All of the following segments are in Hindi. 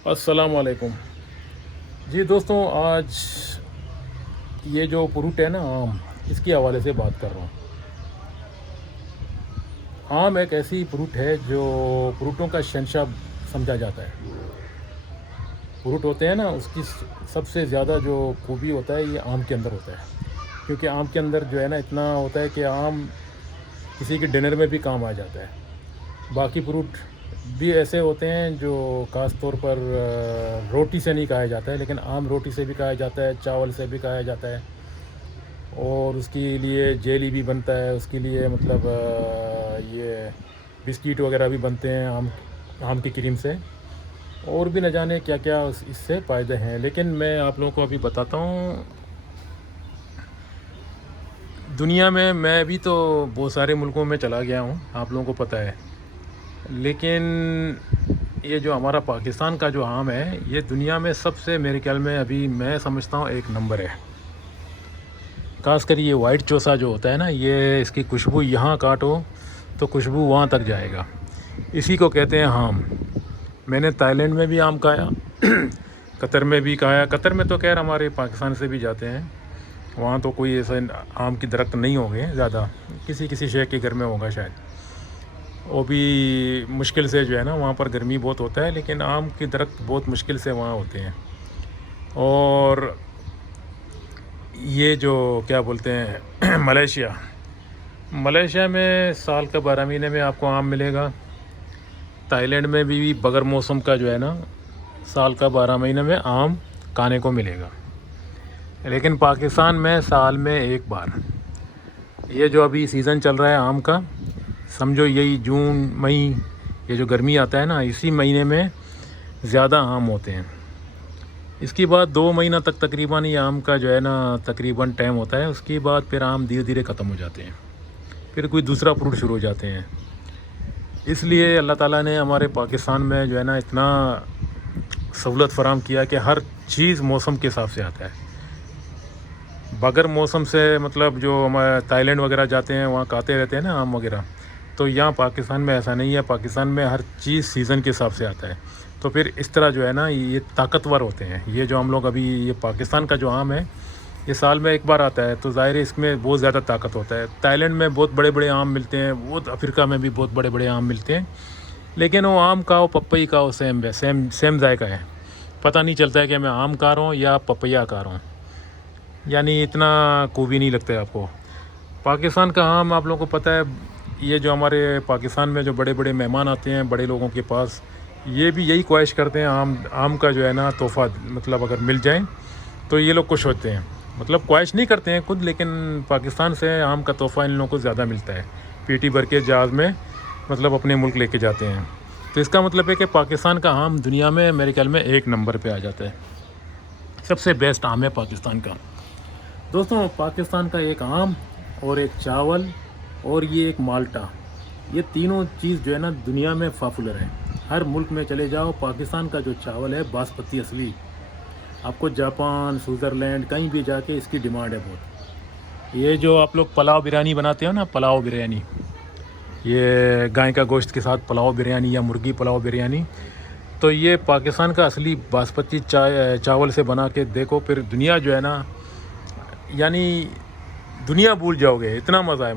अस्सलाम वालेकुम। जी दोस्तों, आज ये जो फ्रूट है ना आम, इसके हवाले से बात कर रहा हूँ। आम एक ऐसी फ्रूट है जो फ्रूटों का शहंशाह समझा जाता है। फ्रूट होते हैं ना, उसकी सबसे ज़्यादा जो खूबी होता है ये आम के अंदर होता है। क्योंकि आम के अंदर जो है ना इतना होता है कि आम किसी के डिनर में भी काम आ जाता है। बाकी फ्रूट भी ऐसे होते हैं जो ख़ास तौर पर रोटी से नहीं खाया जाता है, लेकिन आम रोटी से भी खाया जाता है, चावल से भी खाया जाता है। और उसके लिए जेली भी बनता है, उसके लिए मतलब ये बिस्किट वगैरह भी बनते हैं आम आम की क्रीम से। और भी न जाने क्या क्या इससे फ़ायदे हैं, लेकिन मैं आप लोगों को अभी बताता हूँ। दुनिया में मैं भी तो बहुत सारे मुल्कों में चला गया हूँ, आप लोगों को पता है। लेकिन ये जो हमारा पाकिस्तान का जो आम है, ये दुनिया में सबसे मेरे ख्याल में अभी मैं समझता हूँ एक नंबर है। खासकर ये वाइट चोसा जो होता है ना, ये इसकी खुशबू यहाँ काटो तो खुशबू वहाँ तक जाएगा। इसी को कहते हैं आम। मैंने थाईलैंड में भी आम खाया, कतर में भी खाया। कतर में तो खैर हमारे पाकिस्तान से भी जाते हैं, वहाँ तो कोई ऐसा आम की दरख्त नहीं होंगे ज़्यादा, किसी किसी शेख के घर में होगा शायद। वो भी मुश्किल से जो है ना, वहाँ पर गर्मी बहुत होता है, लेकिन आम की दरख्त बहुत मुश्किल से वहाँ होते हैं। और ये जो क्या बोलते हैं मलेशिया में साल का 12 महीने में आपको आम मिलेगा। थाईलैंड में भी बगर मौसम का जो है ना, साल का 12 महीने में आम खाने को मिलेगा। लेकिन पाकिस्तान में साल में एक बार, ये जो अभी सीज़न चल रहा है आम का, समझो यही जून मई, ये जो गर्मी आता है ना, इसी महीने में ज़्यादा आम होते हैं। इसके बाद 2 महीना तक तकरीबन ये आम का जो है ना तकरीबन टाइम होता है। उसके बाद फिर आम धीरे धीरे ख़त्म हो जाते हैं, फिर कोई दूसरा फ्रूट शुरू हो जाते हैं। इसलिए अल्लाह ताला ने हमारे पाकिस्तान में जो है ना इतना सहूलत फ़राहम किया कि हर चीज़ मौसम के हिसाब से आता है। बगैर मौसम से मतलब जो हमारे थाईलैंड वगैरह जाते हैं वहाँ खाते रहते हैं ना आम वगैरह, तो यहाँ पाकिस्तान में ऐसा नहीं है। पाकिस्तान में हर चीज़ सीज़न के हिसाब से आता है। तो फिर इस तरह जो है ना ये ताकतवर होते हैं। ये जो हम लोग अभी ये पाकिस्तान का जो आम है, ये साल में एक बार आता है, तो ज़ाहिर है इसमें बहुत ज़्यादा ताकत होता है। थाईलैंड में बहुत बड़े बड़े आम मिलते हैं, बहुत अफ्रीका में भी बहुत बड़े बड़े आम मिलते हैं, लेकिन वो आम का वो पपई का वो सेम है, सेम जायका है। पता नहीं चलता है कि मैं आम खा रहा हूँ या पपैया खा रहा हूँ, यानी इतना खूबी नहीं लगता है आपको। पाकिस्तान का आम आप लोगों को पता है, ये जो हमारे पाकिस्तान में जो बड़े बड़े मेहमान आते हैं बड़े लोगों के पास, ये भी यही ख्वाहिश करते हैं आम का जो है ना तोहफ़ा, मतलब अगर मिल जाए तो ये लोग खुश होते हैं। मतलब ख्वाहिश नहीं करते हैं खुद, लेकिन पाकिस्तान से आम का तोहफ़ा इन लोगों को ज़्यादा मिलता है। पेटी भर के जहाज़ में मतलब अपने मुल्क लेके जाते हैं। तो इसका मतलब है कि पाकिस्तान का आम दुनिया में मेरे ख्याल में एक नंबर पे आ जाता है। सबसे बेस्ट आम है पाकिस्तान का। दोस्तों, पाकिस्तान का एक आम और एक चावल और ये एक माल्टा, ये तीनों चीज़ जो है ना दुनिया में पॉपुलर है। हर मुल्क में चले जाओ, पाकिस्तान का जो चावल है बासमती असली, आपको जापान स्विट्ज़रलैंड कहीं भी जाके इसकी डिमांड है बहुत। ये जो आप लोग पुलाव बिरयानी बनाते हो ना, पुलाव बिरयानी, ये गाय का गोश्त के साथ पुलाव बिरयानी या मुर्गी पुलाव बिरयानी, तो ये पाकिस्तान का असली बासमती चावल से बना के देखो, फिर दुनिया जो है ना, यानी दुनिया भूल जाओगे, इतना मज़ा है।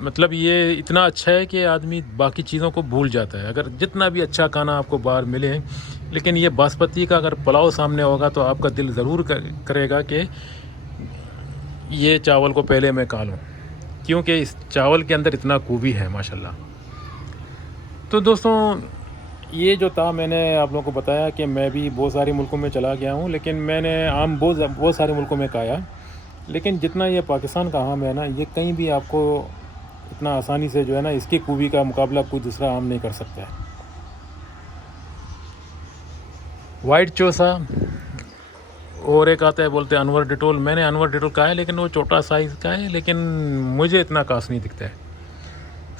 मतलब ये इतना अच्छा है कि आदमी बाकी चीज़ों को भूल जाता है, अगर जितना भी अच्छा खाना आपको बाहर मिले। लेकिन ये बासमती का अगर पुलाव सामने होगा तो आपका दिल ज़रूर करेगा कि ये चावल को पहले मैं खा लूँ, क्योंकि इस चावल के अंदर इतना खूबी है माशाल्लाह। तो दोस्तों, ये जो था मैंने आप लोगों को बताया कि मैं भी बहुत सारे मुल्कों में चला गया हूँ, लेकिन मैंने आम बहुत सारे मुल्कों में खाया। लेकिन जितना ये पाकिस्तान का आम है ना, ये कहीं भी आपको इतना आसानी से जो है ना, इसकी खूबी का मुकाबला कोई दूसरा आम नहीं कर सकता है। वाइट चोसा और एक आता है बोलते हैं अनवर डिटोल। मैंने अनवर डिटोल खाया है, लेकिन वो छोटा साइज़ का है, लेकिन मुझे इतना खास नहीं दिखता है।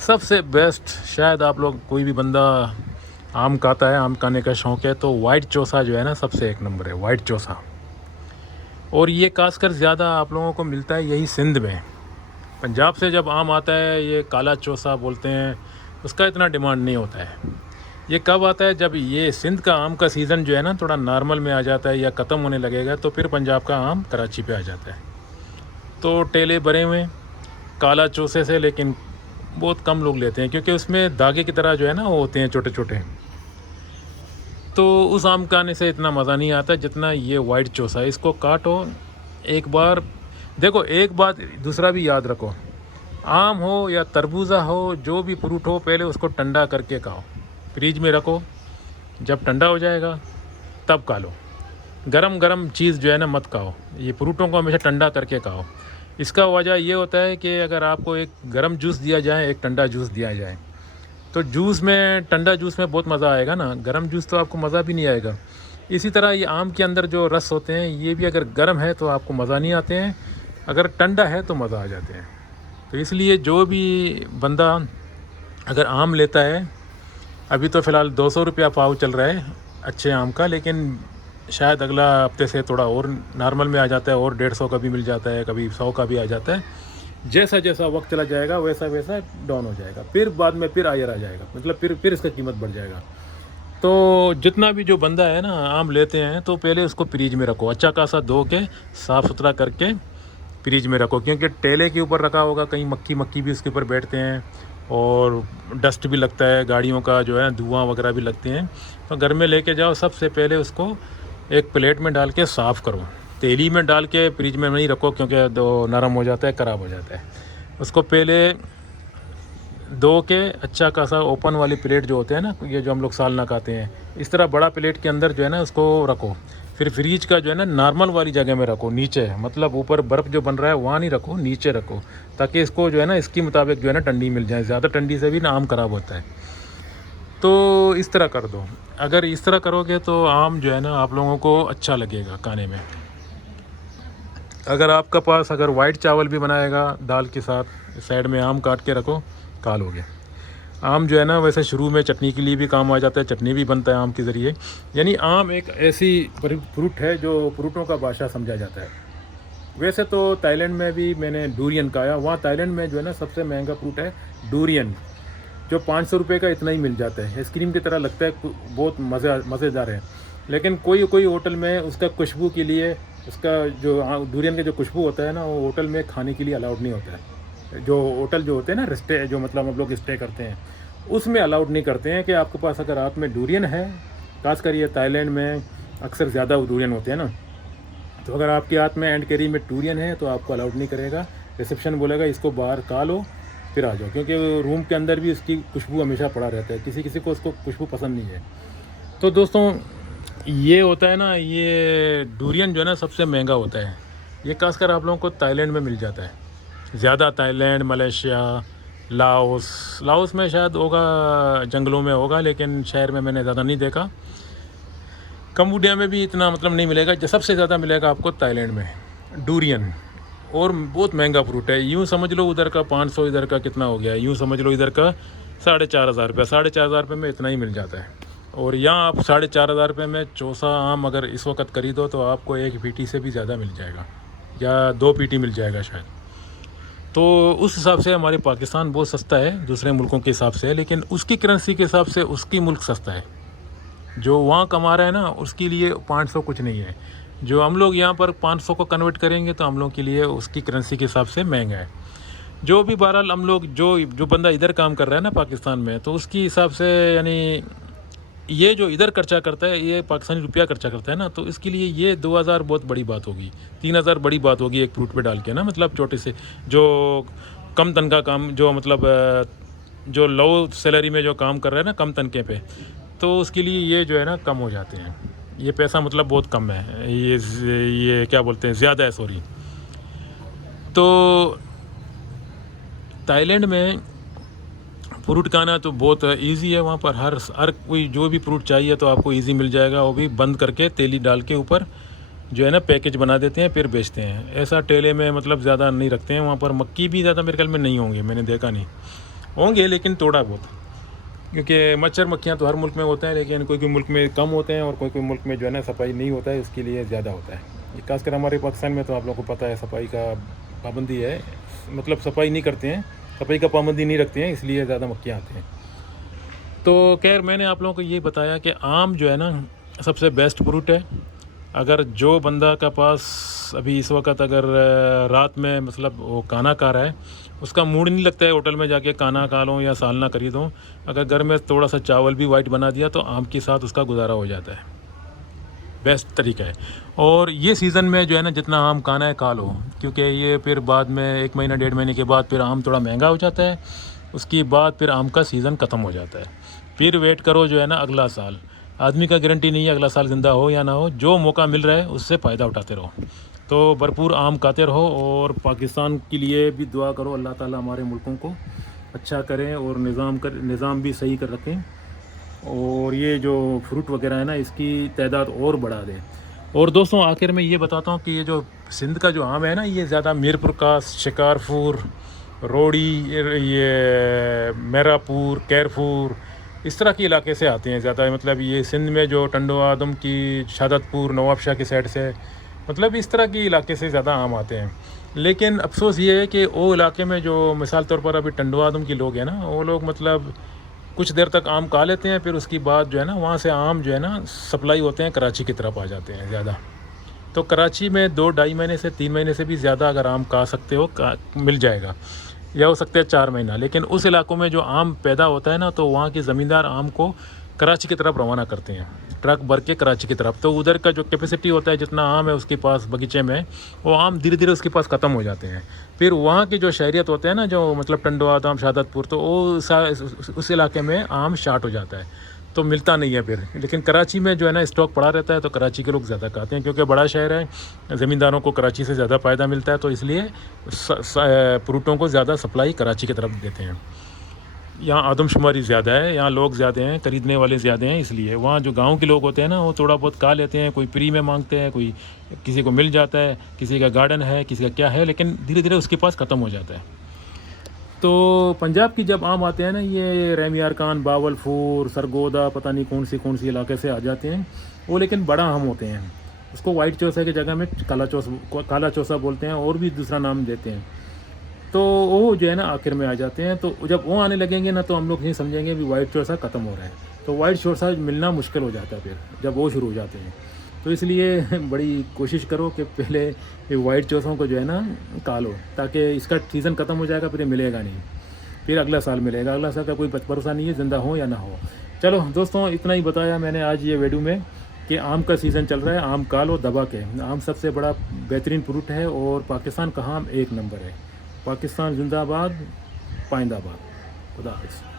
सबसे बेस्ट, शायद आप लोग कोई भी बंदा आम खाता है, आम खाने का शौक़ है, तो वाइट चोसा जो है ना सबसे एक नंबर है, वाइट चोसा। और ये खासकर ज़्यादा आप लोगों को मिलता है यही सिंध में। पंजाब से जब आम आता है, ये काला चोसा बोलते हैं, उसका इतना डिमांड नहीं होता है। ये कब आता है, जब ये सिंध का आम का सीज़न जो है ना थोड़ा नॉर्मल में आ जाता है या ख़त्म होने लगेगा, तो फिर पंजाब का आम कराची पे आ जाता है। तो टेले भरे हुए काला चूसे से, लेकिन बहुत कम लोग लेते हैं क्योंकि उसमें धागे की तरह जो है ना वो होते हैं छोटे छोटे। तो उस आम खाने से इतना मज़ा नहीं आता जितना ये वाइट चूसा। इसको काटो एक बार। देखो एक बात दूसरा भी याद रखो, आम हो या तरबूजा हो, जो भी फ्रूट हो, पहले उसको ठंडा करके खाओ, फ्रिज में रखो। जब ठंडा हो जाएगा तब खा लो। गरम गरम चीज़ जो है ना मत खाओ। ये फ्रूटों को हमेशा ठंडा करके खाओ। इसका वजह ये होता है कि अगर आपको एक गरम जूस दिया जाए, एक ठंडा जूस दिया जाए, तो जूस में, ठंडा जूस में बहुत मज़ा आएगा ना, गरम जूस तो आपको मज़ा भी नहीं आएगा। इसी तरह ये आम के अंदर जो रस होते हैं, ये भी अगर गर्म है तो आपको मज़ा नहीं आते हैं, अगर ठंडा है तो मज़ा आ जाते हैं। तो इसलिए जो भी बंदा अगर आम लेता है, अभी तो फ़िलहाल 200 रुपया पाव चल रहा है अच्छे आम का, लेकिन शायद अगला हफ्ते से थोड़ा और नॉर्मल में आ जाता है, और 150 का भी मिल जाता है, कभी 100 का भी आ जाता है। जैसा जैसा वक्त चला जाएगा वैसा वैसा डाउन हो जाएगा, फिर बाद में फिर हायर आ जाएगा, मतलब फिर इसका कीमत बढ़ जाएगा। तो जितना भी जो बंदा है ना आम लेते हैं, तो पहले उसको फ्रिज में रखो, अच्छा खासा धो के साफ़ सुथरा करके फ्रिज में रखो, क्योंकि टेले के ऊपर रखा होगा, कहीं मक्खी भी उसके ऊपर बैठते हैं और डस्ट भी लगता है, गाड़ियों का जो है धुआं वगैरह भी लगते हैं। तो घर में लेके जाओ, सबसे पहले उसको एक प्लेट में डाल के साफ़ करो। तेली में डाल के फ्रिज में नहीं रखो, क्योंकि दो नरम हो जाता है, ख़राब हो जाता है। उसको पहले धो के अच्छा खासा ओपन वाली प्लेट जो होते हैं ना, ये जो हम लोग साल ना खाते हैं, इस तरह बड़ा प्लेट के अंदर जो है ना उसको रखो। फिर फ्रिज का जो है ना नॉर्मल वाली जगह में रखो, नीचे, मतलब ऊपर बर्फ़ जो बन रहा है वहाँ नहीं रखो, नीचे रखो, ताकि इसको जो है ना इसके मुताबिक जो है ना ठंडी मिल जाए। ज़्यादा ठंडी से भी ना आम ख़राब होता है। तो इस तरह कर दो। अगर इस तरह करोगे तो आम जो है ना आप लोगों को अच्छा लगेगा खाने में। अगर आपका पास अगर वाइट चावल भी बनाएगा दाल के साथ, साइड में आम काट के रखो, खा लोगे। आम जो है ना वैसे शुरू में चटनी के लिए भी काम आ जाता है, चटनी भी बनता है आम के ज़रिए। यानी आम एक ऐसी फ्रूट है जो फ्रूटों का बादशाह समझा जाता है। वैसे तो थाईलैंड में भी मैंने डूरियन खाया, वहाँ थाईलैंड में जो है ना सबसे महंगा फ्रूट है डूरियन, जो 500 रुपये का इतना ही मिल जाता है। आइसक्रीम की तरह लगता है, बहुत मज़ेदार है। लेकिन कोई कोई होटल में उसका खुशबू के लिए, उसका जो डूरियन का जो खुशबू होता है ना, वो होटल में खाने के लिए अलाउड नहीं होता है। जो होटल जो होते हैं ना स्टे, जो मतलब हम लोग स्टे करते हैं, उसमें अलाउड नहीं करते हैं कि आपके पास अगर हाथ में डूरियन है, खासकर ये थाईलैंड में अक्सर ज़्यादा डूरियन होते हैं ना, तो अगर आपके हाथ में एंड कैरी में डूरियन है तो आपको अलाउड नहीं करेगा। रिसेप्शन बोलेगा इसको बाहर खा लो फिर आ जाओ, क्योंकि रूम के अंदर भी उसकी खुशबू हमेशा पड़ा रहता है, किसी किसी को उसको खुशबू पसंद नहीं है। तो दोस्तों ये होता है ना, ये डूरियन जो है ना सबसे महंगा होता है। ये खासकर आप लोगों को थाईलैंड में मिल जाता है ज़्यादा, थाईलैंड, मलेशिया, लाओस में शायद होगा, जंगलों में होगा, लेकिन शहर में मैंने ज़्यादा नहीं देखा। कंबोडिया में भी इतना मतलब नहीं मिलेगा, जो सबसे ज़्यादा मिलेगा आपको थाईलैंड में डूरियन। और बहुत महंगा फ्रूट है, यूँ समझ लो उधर का 500, इधर का कितना हो गया, यूँ समझ लो इधर का 4,500 रुपये, 4,500 रुपये में इतना ही मिल जाता है। और यहाँ आप 4,500 रुपये में चौसा आम अगर इस वक्त खरीदो तो आपको 1 पीटी से भी ज़्यादा मिल जाएगा, या 2 पीटी मिल जाएगा शायद। तो उस हिसाब से हमारे पाकिस्तान बहुत सस्ता है दूसरे मुल्कों के हिसाब से, लेकिन उसकी करेंसी के हिसाब से उसकी मुल्क सस्ता है। जो वहाँ कमा रहा है ना उसके लिए 500 कुछ नहीं है। जो हम लोग यहाँ पर 500 को कन्वर्ट करेंगे तो हम लोग के लिए उसकी करेंसी के हिसाब से महंगा है। जो भी बहरहाल हम लोग जो बंदा इधर काम कर रहा है ना पाकिस्तान में, तो उसके हिसाब से यानी ये जो इधर खर्चा करता है, ये पाकिस्तानी रुपया खर्चा करता है ना, तो इसके लिए ये 2,000 बहुत बड़ी बात होगी, 3,000 बड़ी बात होगी एक फ्रूट पे डाल के ना, मतलब छोटे से जो कम तनख्वाह काम, जो मतलब जो लो सैलरी में जो काम कर रहा है ना कम तनख्वाह पे, तो उसके लिए ये जो है ना कम हो जाते हैं। ये पैसा मतलब बहुत कम है, ये क्या बोलते हैं, ज़्यादा है, सॉरी। तो थाईलैंड में फ्रूट खाना तो बहुत इजी है, वहाँ पर हर कोई जो भी फ्रूट चाहिए तो आपको इजी मिल जाएगा। वो भी बंद करके तेली डाल के ऊपर जो है ना पैकेज बना देते हैं, फिर बेचते हैं। ऐसा ठेले में मतलब ज़्यादा नहीं रखते हैं वहाँ पर। मक्की भी ज़्यादा मेरे ख्याल में नहीं होंगे, मैंने देखा नहीं, होंगे लेकिन थोड़ा बहुत, क्योंकि मच्छर मक्खियाँ तो हर मुल्क में होता है, लेकिन कोई कोई मुल्क में कम होते हैं और कोई कोई मुल्क में जो है ना सफाई नहीं होता है, उसके लिए ज़्यादा होता है। खासकर हमारे पाकिस्तान में तो आप लोगों को पता है सफाई का पाबंदी है, मतलब सफाई नहीं करते हैं, सफाई का पाबंदी नहीं रखते हैं, इसलिए ज़्यादा मक्खियाँ आती हैं। तो खैर मैंने आप लोगों को ये बताया कि आम जो है ना सबसे बेस्ट फ्रूट है। अगर जो बंदा का पास अभी इस वक्त अगर रात में मतलब वो खाना खा रहा है, उसका मूड नहीं लगता है होटल में जाके खाना खा लूँ या सालना खरीदूँ, अगर घर में थोड़ा सा चावल भी वाइट बना दिया तो आम के साथ उसका गुजारा हो जाता है। बेस्ट तरीका है। और ये सीज़न में जो है ना जितना आम खाना है खा लो, क्योंकि ये फिर बाद में 1 महीना 1.5 महीने के बाद फिर आम थोड़ा महंगा हो जाता है। उसके बाद फिर आम का सीज़न ख़त्म हो जाता है। फिर वेट करो जो है ना अगला साल। आदमी का गारंटी नहीं है अगला साल ज़िंदा हो या ना हो, जो मौका मिल रहा है उससे फ़ायदा उठाते रहो। तो भरपूर आम खाते रहो और पाकिस्तान के लिए भी दुआ करो, अल्लाह ताला हमारे मुल्कों को अच्छा करें और निज़ाम भी सही कर रखें, और ये जो फ्रूट वगैरह है ना इसकी तादाद और बढ़ा दें। और दोस्तों आखिर में ये बताता हूँ कि ये जो सिंध का जो आम है ना, ये ज़्यादा मीरपुर का, शिकारपुर, रोड़ी, ये मेरापुर, कैरपुर, इस तरह के इलाके से आते हैं ज़्यादा। मतलब ये सिंध में जो टंडो आदम की, शहादतपुर, नवाबशाह की साइड से, मतलब इस तरह के इलाके से ज़्यादा आम आते हैं। लेकिन अफसोस ये है कि वो इलाके में जो मिसाल तौर पर अभी टंडो आदम के लोग हैं ना, वो लोग मतलब कुछ देर तक आम खा लेते हैं, फिर उसके बाद जो है ना वहाँ से आम जो है ना सप्लाई होते हैं कराची की तरफ आ जाते हैं ज़्यादा। तो कराची में 2-2.5 महीने से 3 महीने से भी ज़्यादा अगर आम खा सकते हो मिल जाएगा, या हो सकता है 4 महीना। लेकिन उस इलाकों में जो आम पैदा होता है ना, तो वहाँ के ज़मींदार आम को कराची की तरफ रवाना करते हैं, ट्रक भर के कराची की तरफ। तो उधर का जो कैपेसिटी होता है, जितना आम है उसके पास बगीचे में, वो आम धीरे धीरे उसके पास ख़त्म हो जाते हैं। फिर वहाँ की जो शहरियत होते हैं ना, जो मतलब टंडो आदम, शहादतपुर, तो वो उस इलाके में आम शार्ट हो जाता है, तो मिलता नहीं है फिर। लेकिन कराची में जो है ना स्टॉक पड़ा रहता है, तो कराची के लोग ज़्यादा खाते हैं, क्योंकि बड़ा शहर है, ज़मींदारों को कराची से ज़्यादा फ़ायदा मिलता है, तो इसलिए फ्रूटों को ज़्यादा सप्लाई कराची की तरफ देते हैं। यहाँ आदमशुमारी ज़्यादा है, यहाँ लोग ज़्यादा हैं, ख़रीदने वाले ज़्यादा हैं, इसलिए वहाँ जो गांव के लोग होते हैं ना, वो थोड़ा बहुत खा लेते हैं, कोई फ्री में मांगते हैं, कोई किसी को मिल जाता है, किसी का गार्डन है, किसी का क्या है, लेकिन धीरे धीरे उसके पास ख़त्म हो जाता है। तो पंजाब की जब आम आते हैं ना, ये रहमियार खान, बावलपुर, सरगोदा, पता नहीं कौन सी इलाके से आ जाते हैं वो, लेकिन बड़ा आम होते हैं। उसको वाइट चौसा की जगह में काला चौसा बोलते हैं, और भी दूसरा नाम देते हैं। तो वो जो है ना आखिर में आ जाते हैं। तो जब वो आने लगेंगे ना, तो हम लोग नहीं समझेंगे भी वाइट चौसा ख़त्म हो रहा है। तो वाइट चौसा मिलना मुश्किल हो जाता है फिर जब वो शुरू हो जाते हैं। तो इसलिए बड़ी कोशिश करो कि पहले ये वाइट चौसों को जो है ना खा लो, ताकि इसका सीज़न ख़त्म हो जाएगा, फिर ये मिलेगा नहीं, फिर अगला साल मिलेगा। अगला साल का कोई भरोसा नहीं है, ज़िंदा हो या ना हो। चलो दोस्तों, इतना ही बताया मैंने आज ये वीडियो में कि आम का सीज़न चल रहा है, आम खा लो दबा के। आम सबसे बड़ा बेहतरीन फ्रूट है, और पाकिस्तान का आम 1 नंबर है। पाकिस्तान जिंदाबाद, पाइंदाबाद। खुदा हाफ़िज़।